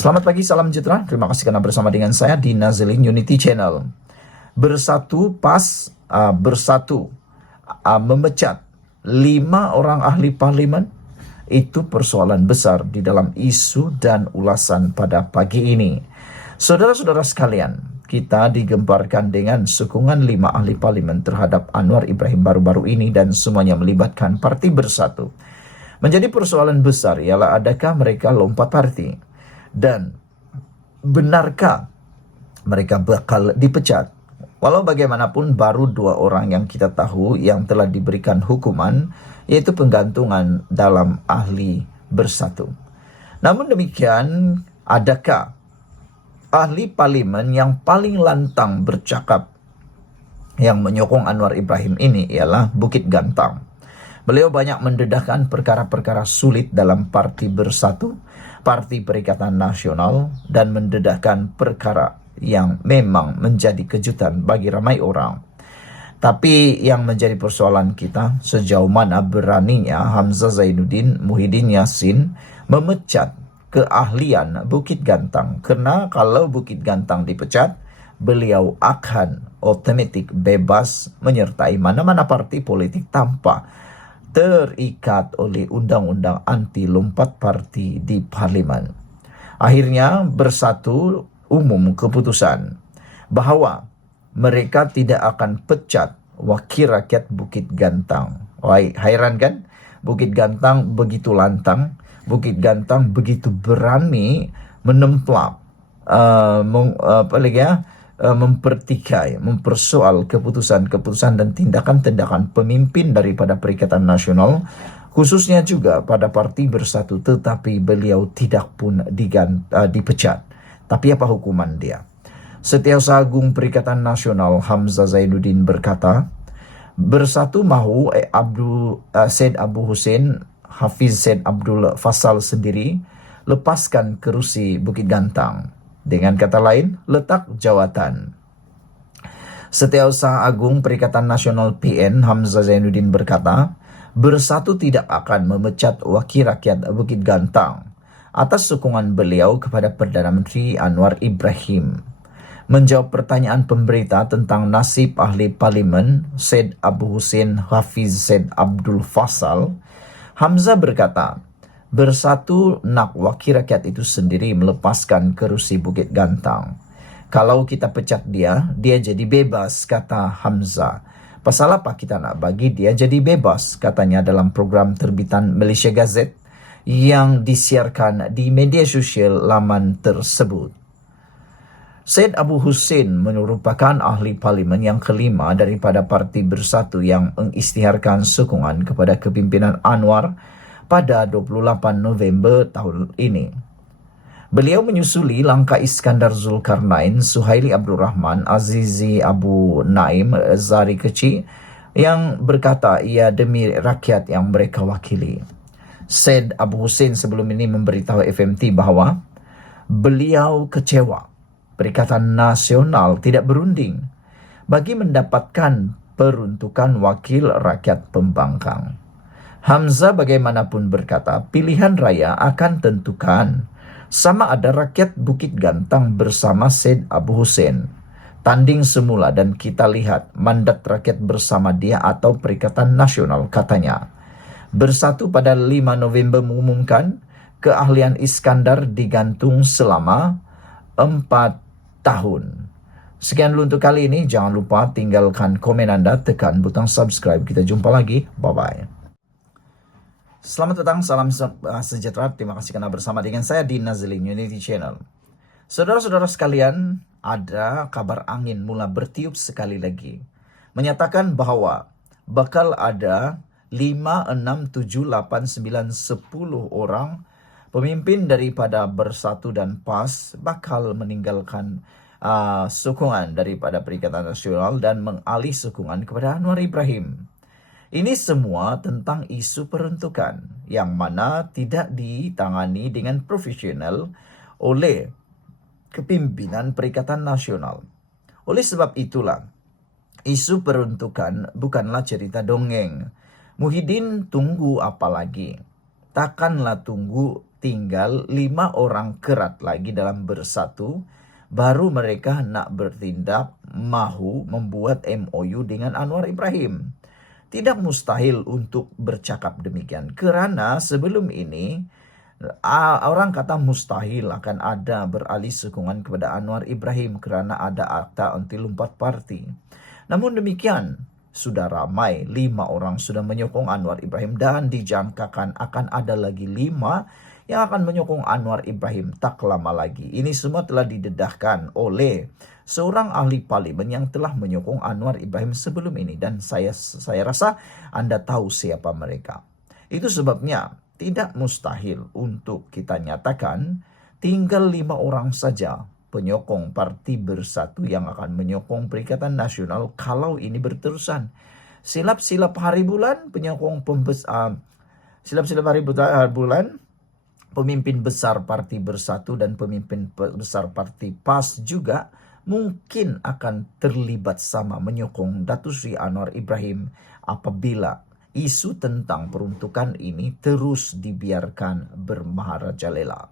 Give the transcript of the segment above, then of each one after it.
Selamat pagi, salam sejahtera. Terima kasih karena bersama dengan saya di Nazilin Unity Channel. Bersatu memecat 5 orang ahli parlimen, itu persoalan besar di dalam isu dan ulasan pada pagi ini. Saudara-saudara sekalian, kita digemparkan dengan sokongan 5 ahli parlimen terhadap Anwar Ibrahim baru-baru ini dan semuanya melibatkan parti Bersatu. Menjadi persoalan besar ialah adakah mereka lompat parti? Dan benarkah mereka bakal dipecat? Walau bagaimanapun baru 2 orang yang kita tahu yang telah diberikan hukuman, yaitu penggantungan dalam ahli Bersatu. Namun demikian, adakah ahli parlimen yang paling lantang bercakap yang menyokong Anwar Ibrahim ini ialah Bukit Gantang. Beliau banyak mendedahkan perkara-perkara sulit dalam parti Bersatu, Parti Perikatan Nasional, dan mendedahkan perkara yang memang menjadi kejutan bagi ramai orang. Tapi yang menjadi persoalan kita, sejauh mana beraninya Hamzah Zainuddin Muhyiddin Yassin memecat keahlian Bukit Gantang. Karena kalau Bukit Gantang dipecat, beliau akan otomatis bebas menyertai mana-mana parti politik tanpa terikat oleh undang-undang anti lompat parti di parlimen. Akhirnya Bersatu umum keputusan bahawa mereka tidak akan pecat wakil rakyat Bukit Gantang. Wah, hairan kan? Bukit Gantang begitu lantang, Bukit Gantang begitu berani menemplak mempertikai, mempersoal keputusan-keputusan dan tindakan-tindakan pemimpin daripada Perikatan Nasional, khususnya juga pada Parti Bersatu, tetapi beliau tidak pun dipecat. Tapi apa hukuman dia? Setiausaha Agung Perikatan Nasional Hamzah Zainuddin berkata, Bersatu mahu Syed Abu Hussein Hafiz Syed Abdul Faisal sendiri lepaskan kerusi Bukit Gantang. Dengan kata lain, letak jawatan. Setiausaha Agung Perikatan Nasional PN Hamzah Zainuddin berkata, Bersatu tidak akan memecat wakil rakyat Bukit Gantang atas sokongan beliau kepada Perdana Menteri Anwar Ibrahim. Menjawab pertanyaan pemberita tentang nasib ahli parlimen Syed Abu Hussein Hafiz Syed Abdul Faisal, Hamzah berkata, Bersatu nak wakil rakyat itu sendiri melepaskan kerusi Bukit Gantang. Kalau kita pecat dia jadi bebas, kata Hamzah. Pasal apa kita nak bagi dia jadi bebas, katanya dalam program terbitan Malaysia Gazette yang disiarkan di media sosial laman tersebut. Syed Abu Hussein merupakan ahli parlimen yang kelima daripada Parti Bersatu yang mengisytiharkan sokongan kepada kepimpinan Anwar pada 28 November tahun ini. Beliau menyusuli langkah Iskandar Zulkarnain, Suhaili Abdul Rahman, Azizi Abu Naim, Zari Kecil yang berkata ia demi rakyat yang mereka wakili. Syed Abu Hussein sebelum ini memberitahu FMT bahawa beliau kecewa Perikatan Nasional tidak berunding bagi mendapatkan peruntukan wakil rakyat pembangkang. Hamzah bagaimanapun berkata, pilihan raya akan tentukan sama ada rakyat Bukit Gantang bersama Syed Abu Hussein. Tanding semula dan kita lihat mandat rakyat bersama dia atau Perikatan Nasional, katanya. Bersatu pada 5 November mengumumkan keahlian Iskandar digantung selama 4 tahun. Sekian dulu untuk kali ini. Jangan lupa tinggalkan komen Anda, tekan butang subscribe. Kita jumpa lagi. Bye-bye. Selamat datang, salam sejahtera. Terima kasih karena bersama dengan saya di Nazilin Unity Channel. Saudara-saudara sekalian, ada kabar angin mula bertiup sekali lagi. Menyatakan bahwa bakal ada 5, 6, 7, 8, 9, 10 orang pemimpin daripada Bersatu dan PAS bakal meninggalkan sokongan daripada Perikatan Nasional dan mengalih sokongan kepada Anwar Ibrahim. Ini semua tentang isu peruntukan yang mana tidak ditangani dengan profesional oleh kepimpinan Perikatan Nasional. Oleh sebab itulah, isu peruntukan bukanlah cerita dongeng. Muhyiddin tunggu apa lagi? Takkanlah tunggu tinggal 5 orang kerat lagi dalam bersatu, baru mereka nak bertindak mahu membuat MOU dengan Anwar Ibrahim. Tidak mustahil untuk bercakap demikian, kerana sebelum ini orang kata mustahil akan ada beralih sokongan kepada Anwar Ibrahim kerana ada akta anti lompat parti. Namun demikian, sudah ramai 5 orang sudah menyokong Anwar Ibrahim dan dijangkakan akan ada lagi 5 yang akan menyokong Anwar Ibrahim tak lama lagi. Ini semua telah didedahkan oleh seorang ahli parlimen yang telah menyokong Anwar Ibrahim sebelum ini, dan saya rasa Anda tahu siapa mereka. Itu sebabnya tidak mustahil untuk kita nyatakan tinggal 5 orang saja penyokong Parti Bersatu yang akan menyokong Perikatan Nasional kalau ini berterusan. Silap-silap hari bulan penyokong pemimpin besar Parti Bersatu dan pemimpin besar Parti PAS juga mungkin akan terlibat sama menyokong Datuk Seri Anwar Ibrahim apabila isu tentang peruntukan ini terus dibiarkan bermaharajalela.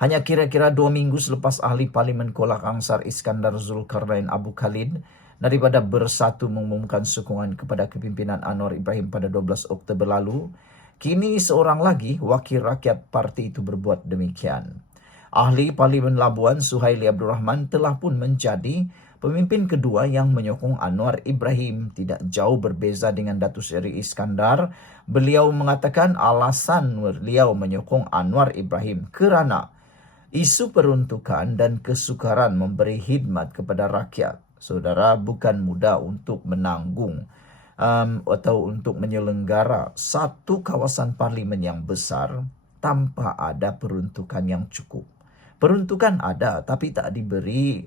Hanya kira-kira 2 minggu selepas ahli parlimen Kolak Angsar Iskandar Zulkarnain Abu Khalid daripada Bersatu mengumumkan sokongan kepada kepimpinan Anwar Ibrahim pada 12 Oktober lalu, kini seorang lagi wakil rakyat parti itu berbuat demikian. Ahli Parlimen Labuan Suhaili Abdul Rahman telah pun menjadi pemimpin kedua yang menyokong Anwar Ibrahim. Tidak jauh berbeza dengan Datuk Seri Iskandar. Beliau mengatakan alasan beliau menyokong Anwar Ibrahim kerana isu peruntukan dan kesukaran memberi khidmat kepada rakyat. Saudara, bukan mudah untuk menanggung atau untuk menyelenggara satu kawasan parlimen yang besar tanpa ada peruntukan yang cukup. Peruntukan ada tapi tak diberi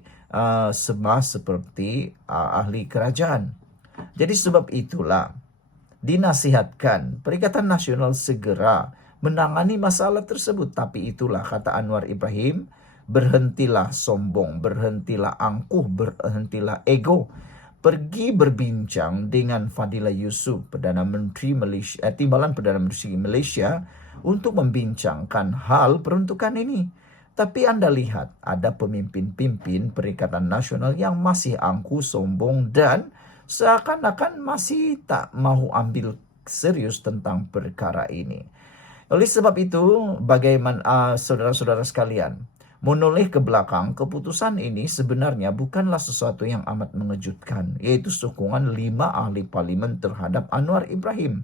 sama seperti ahli kerajaan. Jadi sebab itulah dinasihatkan Perikatan Nasional segera menangani masalah tersebut. Tapi itulah kata Anwar Ibrahim, berhentilah sombong, berhentilah angkuh, berhentilah ego. Pergi berbincang dengan Fadila Yusof, Perdana Menteri Malaysia, Timbalan Perdana Menteri Malaysia, untuk membincangkan hal peruntukan ini. Tapi Anda lihat ada pemimpin-pemimpin Perikatan Nasional yang masih angkuh, sombong dan seakan-akan masih tak mahu ambil serius tentang perkara ini. Oleh sebab itu, bagaimana saudara-saudara sekalian, menoleh ke belakang, keputusan ini sebenarnya bukanlah sesuatu yang amat mengejutkan, yaitu sokongan 5 ahli parlimen terhadap Anwar Ibrahim.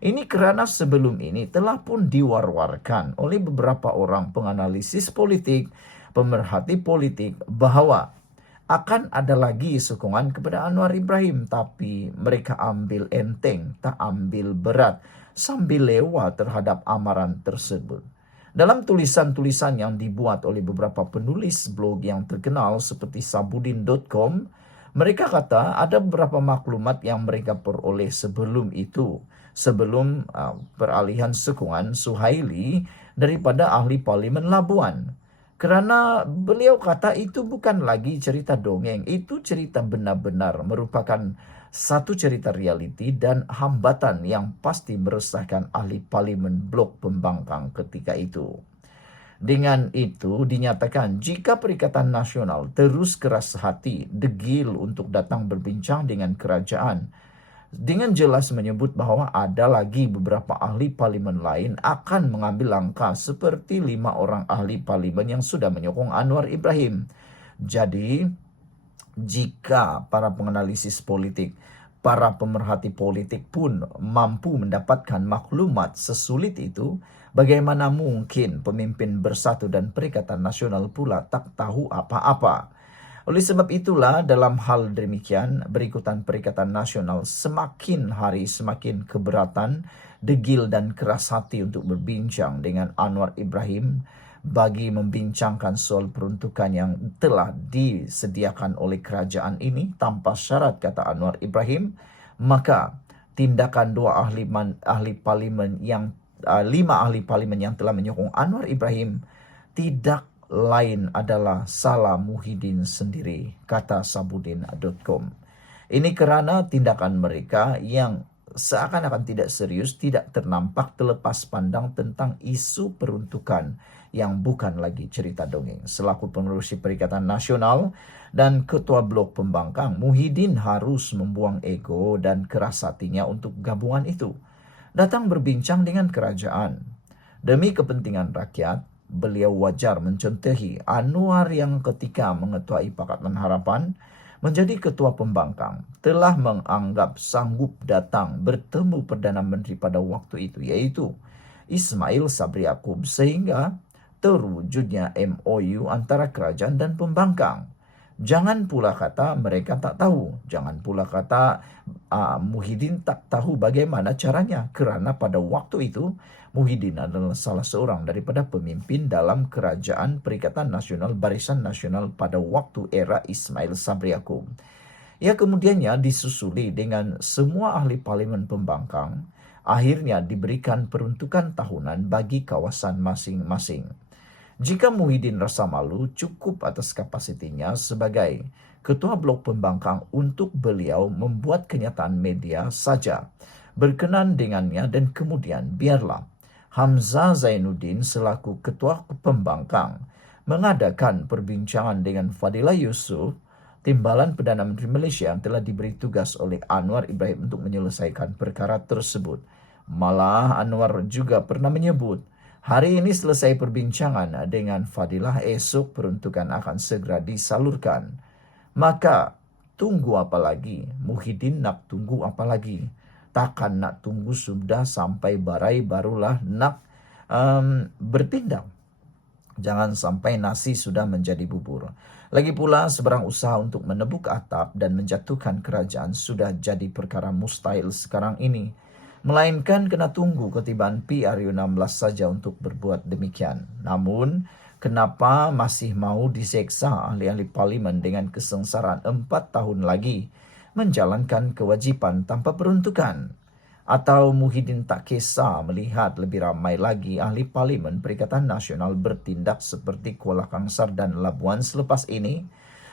Ini kerana sebelum ini telah pun diwar-warkan oleh beberapa orang penganalisis politik, pemerhati politik, bahawa akan ada lagi sokongan kepada Anwar Ibrahim, tapi mereka ambil enteng, tak ambil berat, sambil lewat terhadap amaran tersebut. Dalam tulisan-tulisan yang dibuat oleh beberapa penulis blog yang terkenal seperti sabudin.com, mereka kata ada beberapa maklumat yang mereka peroleh sebelum itu, sebelum peralihan sokongan Suhaili daripada ahli parlimen Labuan. Kerana beliau kata itu bukan lagi cerita dongeng, itu cerita benar-benar merupakan satu cerita realiti dan hambatan yang pasti meresahkan ahli parlimen blok pembangkang ketika itu. Dengan itu dinyatakan jika Perikatan Nasional terus keras hati, degil untuk datang berbincang dengan kerajaan, dengan jelas menyebut bahawa ada lagi beberapa ahli parlimen lain akan mengambil langkah seperti 5 orang ahli parlimen yang sudah menyokong Anwar Ibrahim. Jadi, jika para penganalisis politik, para pemerhati politik pun mampu mendapatkan maklumat sesulit itu, bagaimana mungkin pemimpin Bersatu dan Perikatan Nasional pula tak tahu apa-apa? Oleh sebab itulah dalam hal demikian, berikutan Perikatan Nasional semakin hari semakin keberatan, degil dan keras hati untuk berbincang dengan Anwar Ibrahim bagi membincangkan soal peruntukan yang telah disediakan oleh kerajaan ini tanpa syarat, kata Anwar Ibrahim. Maka tindakan 5 ahli parlimen yang telah menyokong Anwar Ibrahim tidak lain adalah salah Muhyiddin sendiri, kata sabudin.com. Ini kerana tindakan mereka yang seakan-akan tidak serius, tidak ternampak terlepas pandang tentang isu peruntukan yang bukan lagi cerita dongeng. Selaku pengurusi Perikatan Nasional dan Ketua Blok Pembangkang, Muhyiddin harus membuang ego dan keras hatinya untuk gabungan itu. Datang berbincang dengan kerajaan. Demi kepentingan rakyat, beliau wajar mencontohi Anwar yang ketika mengetuai Pakatan Harapan menjadi ketua pembangkang telah menganggap sanggup datang bertemu Perdana Menteri pada waktu itu, yaitu Ismail Sabri Yaakob, sehingga terwujudnya MOU antara kerajaan dan pembangkang. Jangan pula kata mereka tak tahu, jangan pula kata Muhyiddin tak tahu bagaimana caranya, kerana pada waktu itu Muhyiddin adalah salah seorang daripada pemimpin dalam Kerajaan Perikatan Nasional Barisan Nasional pada waktu era Ismail Sabri Yaakob. Ia kemudiannya disusuli dengan semua ahli parlimen pembangkang, akhirnya diberikan peruntukan tahunan bagi kawasan masing-masing. Jika Muhyiddin rasa malu, cukup atas kapasitinya sebagai Ketua Blok Pembangkang untuk beliau membuat kenyataan media saja berkenan dengannya, dan kemudian biarlah Hamzah Zainuddin selaku Ketua Pembangkang mengadakan perbincangan dengan Fadilah Yusof, timbalan Perdana Menteri Malaysia yang telah diberi tugas oleh Anwar Ibrahim untuk menyelesaikan perkara tersebut. Malah Anwar juga pernah menyebut, hari ini selesai perbincangan dengan Fadilah, esok peruntukan akan segera disalurkan. Maka tunggu apa lagi? Muhyiddin nak tunggu apa lagi? Takkan nak tunggu sudah sampai barai barulah nak bertindak. Jangan sampai nasi sudah menjadi bubur. Lagi pula seberang usaha untuk menebuk atap dan menjatuhkan kerajaan sudah jadi perkara mustahil sekarang ini. Melainkan kena tunggu ketibaan PRU16 saja untuk berbuat demikian. Namun, kenapa masih mau diseksa ahli-ahli parlimen dengan kesengsaraan 4 tahun lagi menjalankan kewajipan tanpa peruntukan? Atau Muhyiddin tak kisah melihat lebih ramai lagi ahli parlimen Perikatan Nasional bertindak seperti Kuala Kangsar dan Labuan selepas ini?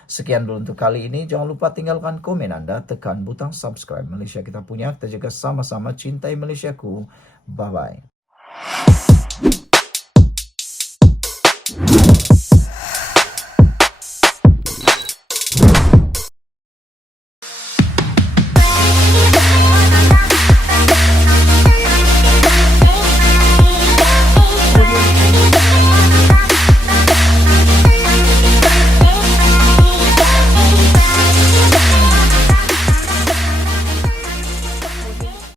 Sekian dulu untuk kali ini. Jangan lupa tinggalkan komen Anda, tekan butang subscribe. Malaysia kita punya, kita juga sama-sama cintai Malaysiaku. Bye-bye.